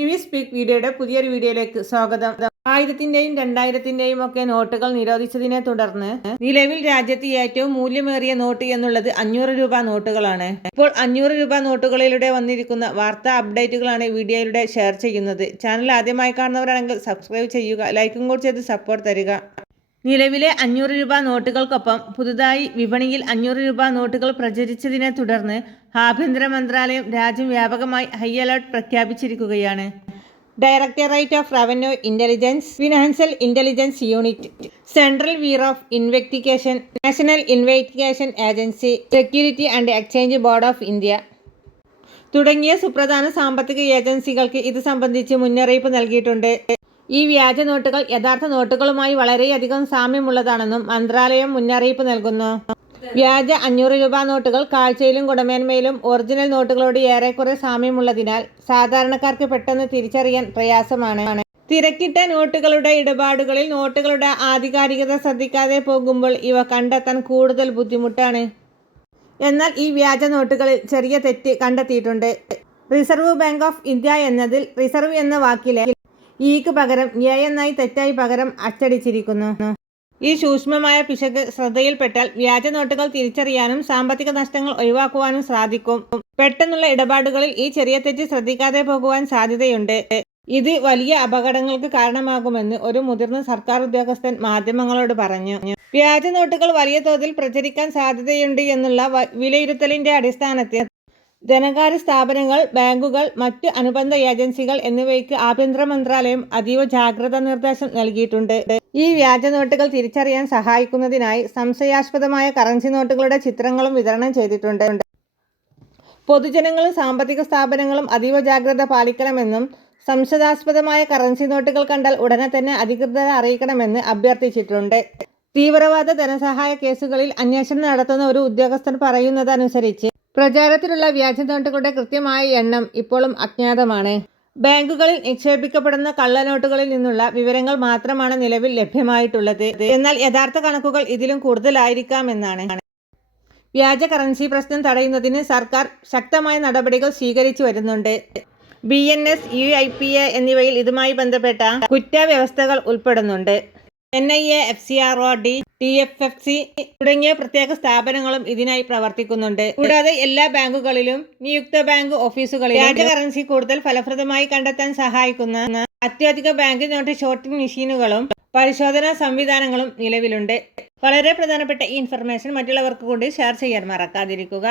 TV speak വീഡിയോയുടെ പുതിയൊരു വീഡിയോയിലേക്ക് സ്വാഗതം. 1000-ന്റെയും 2000-ന്റെയും ഒക്കെ നോട്ടുകൾ നിരോധിച്ചതിനെ തുടർന്ന് നിലവിൽ രാജ്യത്ത് ഏറ്റവും മൂല്യമേറിയ നോട്ട് എന്നുള്ളത് 500 രൂപ നോട്ടുകളാണ്. ഇപ്പോൾ 500 രൂപ നോട്ടുകളിലൂടെ വന്നിരിക്കുന്ന വാർത്താ അപ്ഡേറ്റുകളാണ് വീഡിയോയിലൂടെ ഷെയർ ചെയ്യുന്നത്. ചാനൽ ആദ്യമായി കാണുന്നവരാണെങ്കിൽ സബ്സ്ക്രൈബ് ചെയ്യുക, ലൈക്കും കൂടി ചെയ്ത് സപ്പോർട്ട് തരിക. നിലവിലെ 500 രൂപ നോട്ടുകൾക്കൊപ്പം പുതുതായി വിപണിയിൽ 500 രൂപ നോട്ടുകൾ പ്രചരിച്ചതിനെ തുടർന്ന് ആഭ്യന്തര മന്ത്രാലയം രാജ്യം വ്യാപകമായി ഹൈ അലർട്ട് പ്രഖ്യാപിച്ചിരിക്കുകയാണ്. Directorate of revenue intelligence, financial intelligence unit, central bureau of investigation, national investigation agency, security and exchange board of India തുടങ്ങിയ സുപ്രധാന സാമ്പത്തിക ഏജൻസികൾക്ക് ഇത് സംബന്ധിച്ച് മുന്നറിയിപ്പ് നൽകിയിട്ടുണ്ട്. ഈ വ്യാജ നോട്ടുകൾ യഥാർത്ഥ നോട്ടുകളുമായി വളരെയധികം സാമ്യമുള്ളതാണെന്നും മന്ത്രാലയം മുന്നറിയിപ്പ് നൽകുന്നു. വ്യാജ 500 രൂപ നോട്ടുകൾ കാഴ്ചയിലും ഗുണമേന്മയിലും ഒറിജിനൽ നോട്ടുകളോട് ഏറെക്കുറെ സാമ്യമുള്ളതിനാൽ സാധാരണക്കാർക്ക് പെട്ടെന്ന് തിരിച്ചറിയാൻ പ്രയാസമാണ്. തിരക്കിട്ട നോട്ടുകളുടെ ഇടപാടുകളിൽ നോട്ടുകളുടെ ആധികാരികത ശ്രദ്ധിക്കാതെ പോകുമ്പോൾ ഇവ കണ്ടെത്താൻ കൂടുതൽ ബുദ്ധിമുട്ടാണ്. എന്നാൽ ഈ വ്യാജ നോട്ടുകളിൽ ചെറിയ തെറ്റ് കണ്ടെത്തിയിട്ടുണ്ട്. റിസർവ് ബാങ്ക് ഓഫ് ഇന്ത്യ എന്നതിൽ റിസർവ് എന്ന വാക്കിലെ ഇക്ക് പകരം എ എന്നായി തെറ്റായി പകരം അച്ചടിച്ചിരിക്കുന്നു. ഈ സൂക്ഷ്മമായ പിശക് ശ്രദ്ധയിൽപ്പെട്ടാൽ വ്യാജ നോട്ടുകൾ തിരിച്ചറിയാനും സാമ്പത്തിക നഷ്ടങ്ങൾ ഒഴിവാക്കുവാനും സാധിക്കും. പെട്ടെന്നുള്ള ഇടപാടുകളിൽ ഈ ചെറിയ തെറ്റ് ശ്രദ്ധിക്കാതെ പോകുവാൻ സാധ്യതയുണ്ട്. ഇത് വലിയ അപകടങ്ങൾക്ക് കാരണമാകുമെന്ന് ഒരു മുതിർന്ന സർക്കാർ ഉദ്യോഗസ്ഥൻ മാധ്യമങ്ങളോട് പറഞ്ഞു. വ്യാജ നോട്ടുകൾ വലിയ തോതിൽ പ്രചരിക്കാൻ സാധ്യതയുണ്ട് എന്നുള്ള വിലയിരുത്തലിന്റെ അടിസ്ഥാനത്തിൽ ധനകാര്യ സ്ഥാപനങ്ങൾ, ബാങ്കുകൾ, മറ്റ് അനുബന്ധ ഏജൻസികൾ എന്നിവയ്ക്ക് ആഭ്യന്തര മന്ത്രാലയം അതീവ ജാഗ്രതാ നിർദ്ദേശം നൽകിയിട്ടുണ്ട്. ഈ വ്യാജ നോട്ടുകൾ തിരിച്ചറിയാൻ സഹായിക്കുന്നതിനായി സംശയാസ്പദമായ കറൻസി നോട്ടുകളുടെ ചിത്രങ്ങളും വിതരണം ചെയ്തിട്ടുണ്ട്. പൊതുജനങ്ങളും സാമ്പത്തിക സ്ഥാപനങ്ങളും അതീവ ജാഗ്രത പാലിക്കണമെന്നും സംശയാസ്പദമായ കറൻസി നോട്ടുകൾ കണ്ടാൽ ഉടനെ തന്നെ അധികൃതരെ അറിയിക്കണമെന്ന് അഭ്യർത്ഥിച്ചിട്ടുണ്ട്. തീവ്രവാദ ധനസഹായ കേസുകളിൽ അന്വേഷണം നടത്തുന്ന ഒരു ഉദ്യോഗസ്ഥൻ പറയുന്നതനുസരിച്ച് പ്രചാരത്തിലുള്ള വ്യാജ നോട്ടുകളുടെ കൃത്യമായ എണ്ണം ഇപ്പോഴും അജ്ഞാതമാണ്. ബാങ്കുകളിൽ നിക്ഷേപിക്കപ്പെടുന്ന കള്ളനോട്ടുകളിൽ നിന്നുള്ള വിവരങ്ങൾ മാത്രമാണ് നിലവിൽ ലഭ്യമായിട്ടുള്ളത്. എന്നാൽ യഥാർത്ഥ കണക്കുകൾ ഇതിലും കൂടുതലായിരിക്കാമെന്നാണ്. വ്യാജ കറൻസി പ്രശ്നം തടയുന്നതിന് സർക്കാർ ശക്തമായ നടപടികൾ സ്വീകരിച്ചു വരുന്നുണ്ട്. BNS, UIPA എന്നിവയിൽ ഇതുമായി ബന്ധപ്പെട്ട കുറ്റവ്യവസ്ഥകൾ ഉൾപ്പെടുന്നുണ്ട്. NIA, FCROD, TFFC തുടങ്ങിയ പ്രത്യേക സ്ഥാപനങ്ങളും ഇതിനായി പ്രവർത്തിക്കുന്നുണ്ട്. കൂടാതെ എല്ലാ ബാങ്കുകളിലും നിയുക്ത ബാങ്ക് ഓഫീസുകളിലും വ്യാജ കറൻസി കൂടുതൽ ഫലപ്രദമായി കണ്ടെത്താൻ സഹായിക്കുന്ന അത്യാധുനിക ബാങ്ക് നോട്ട് ഷോർട്ടിംഗ് മെഷീനുകളും പരിശോധനാ സംവിധാനങ്ങളും നിലവിലുണ്ട്. വളരെ പ്രധാനപ്പെട്ട ഈ ഇൻഫർമേഷൻ മറ്റുള്ളവർക്ക് കൂടി ഷെയർ ചെയ്യാൻ മറക്കാതിരിക്കുക.